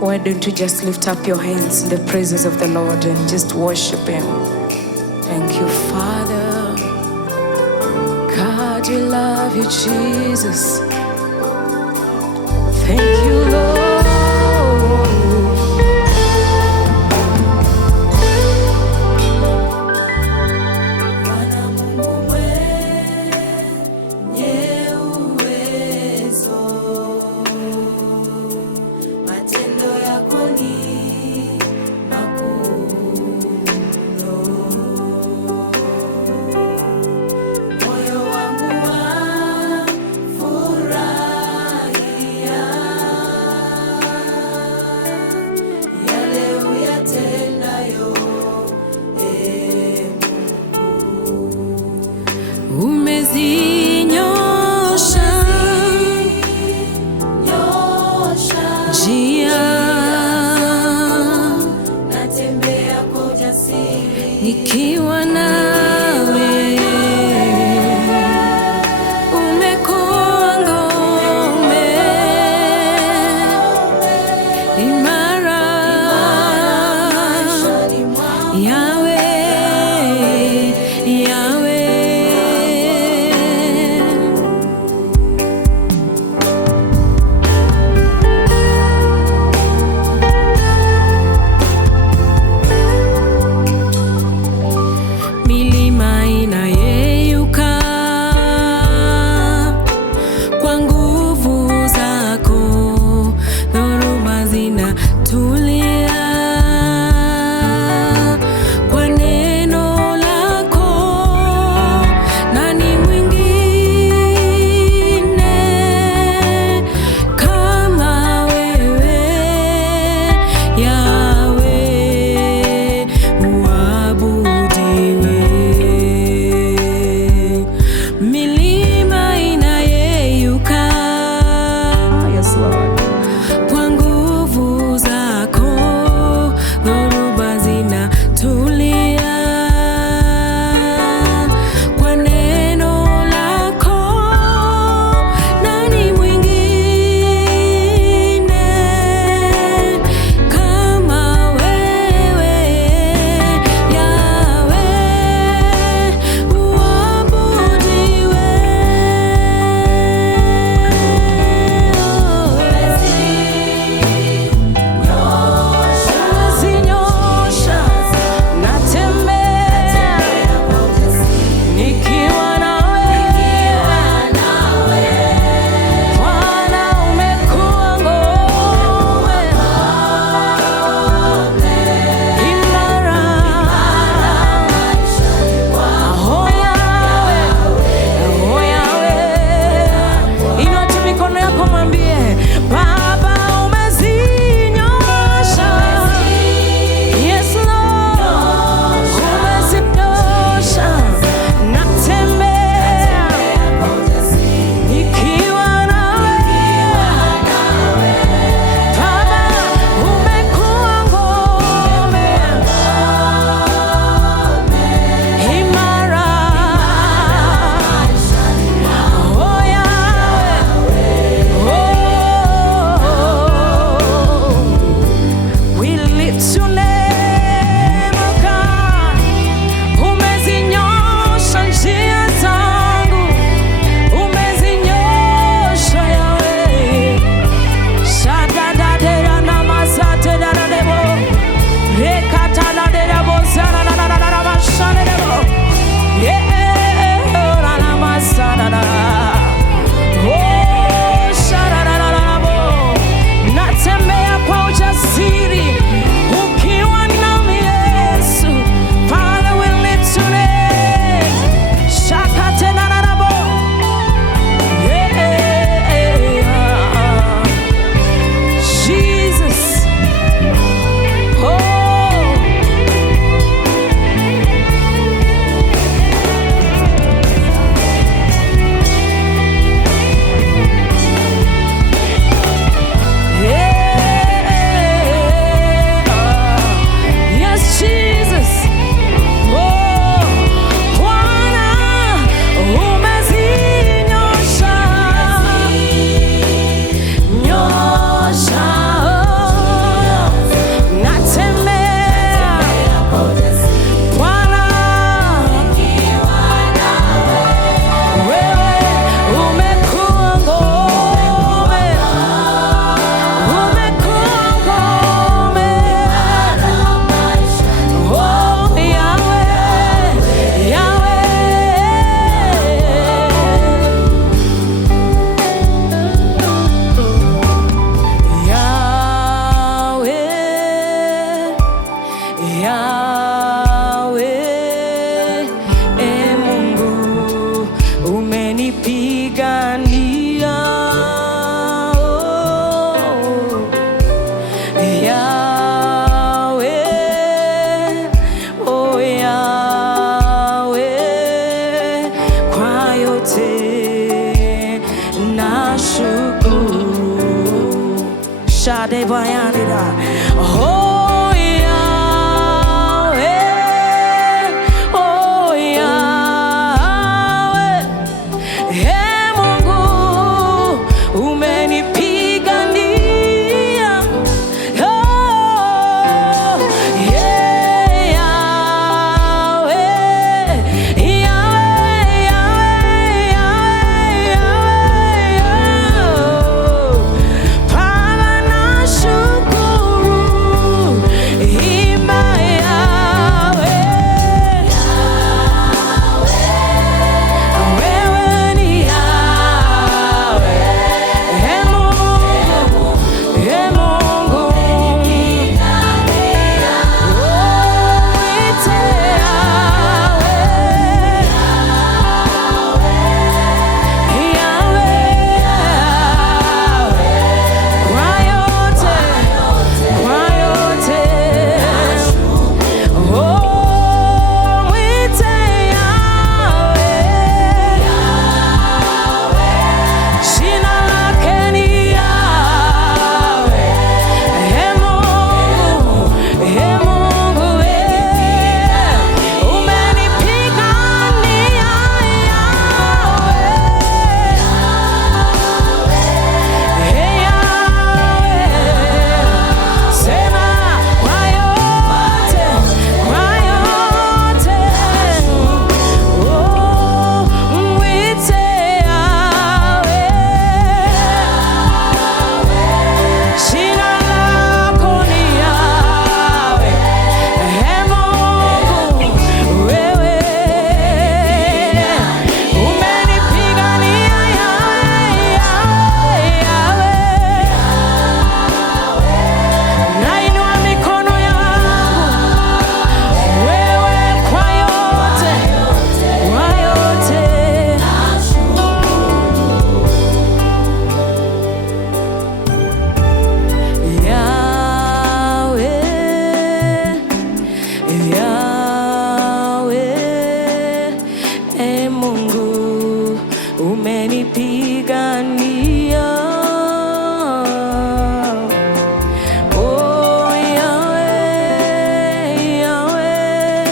Why don't you just lift up your hands in the presence of the Lord and just worship Him? Thank you, Father. God, we love you, Jesus. Thank you, Lord. Moyo wangu wa furaha shade bayanida. Oh Yahweh, oh Yahweh, Ee Mungu umenipigania. Oh yeah, Yahweh, Yahweh, Yahweh, Baba nashukuru, imba Yahweh, wewe ni Yahweh, Ee Mungu, Ee Mungu, mwite umenipigania. Oh Yahweh, Yahweh,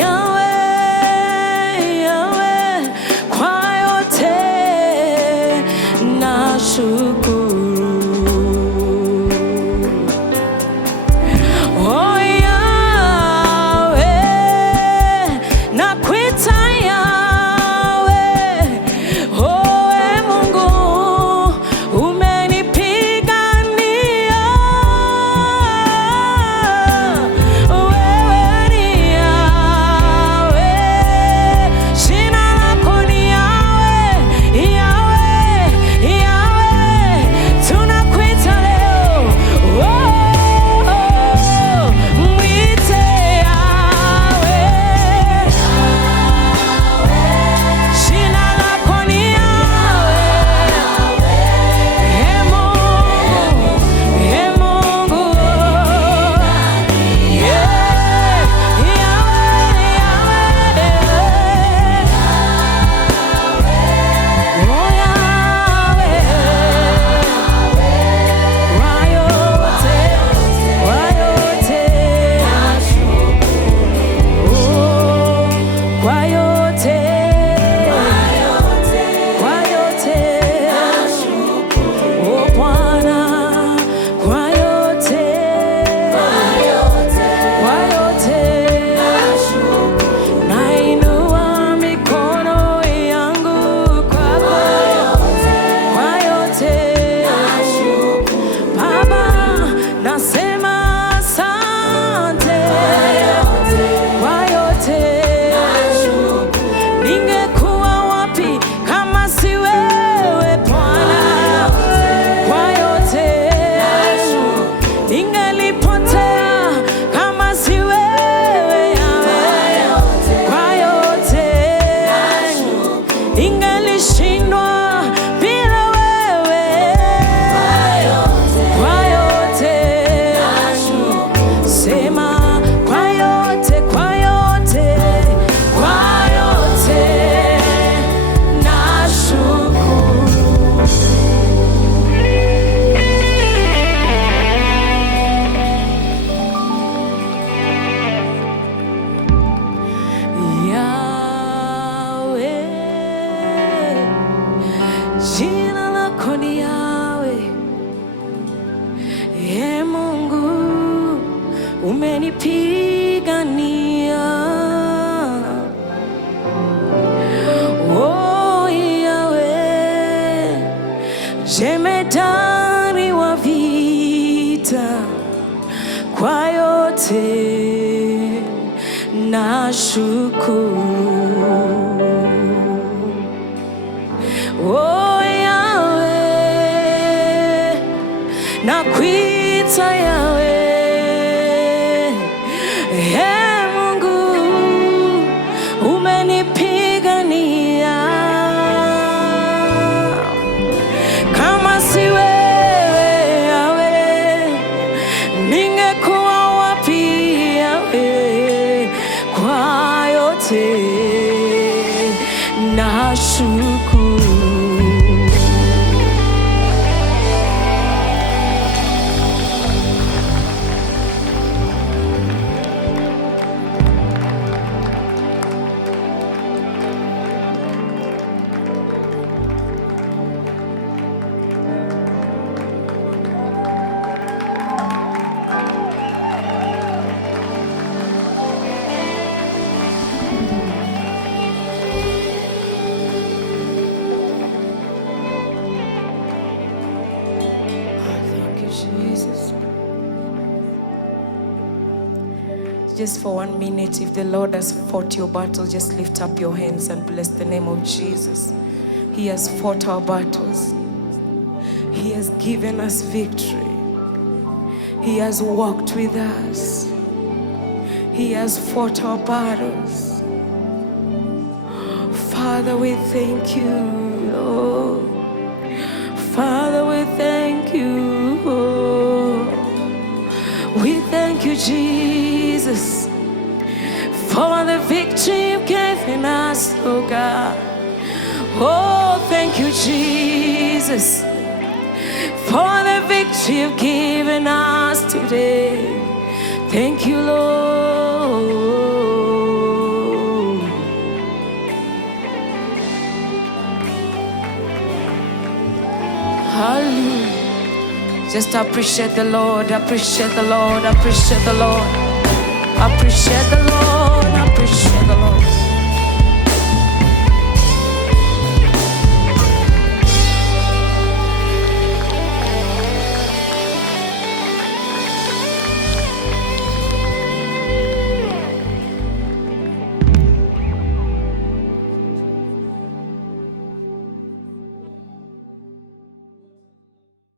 Yahweh, Yahweh, kwa yote nashukuru. Oh Yahweh, nakuita Yahweh. Oh Ee Mungu umenipigania. Wewe ni Yahweh, jina lako ni Yahweh, Yahweh, Yahweh. vita, kwa yote nashukuru. Oh Yahweh, nakuita Yahweh. Ee Mungu, umenipigania. Kama si wewe Yahweh, ningekuwa wapi Yahweh? Kwa yote nashukuru. Jesus. Just for 1 minute, if the Lord has fought your battle, just lift up your hands and bless the name of Jesus. He has fought our battles. He has given us victory. He has walked with us. He has fought our battles. Father, we thank you, Lord. Father, we thank you, Lord. We thank you, Jesus, for the victory you've given us, oh God. Oh, thank you, Jesus, for the victory you've given us today. Thank you, Lord. Hallelujah. Just appreciate the Lord, appreciate the Lord, appreciate the Lord, appreciate the Lord.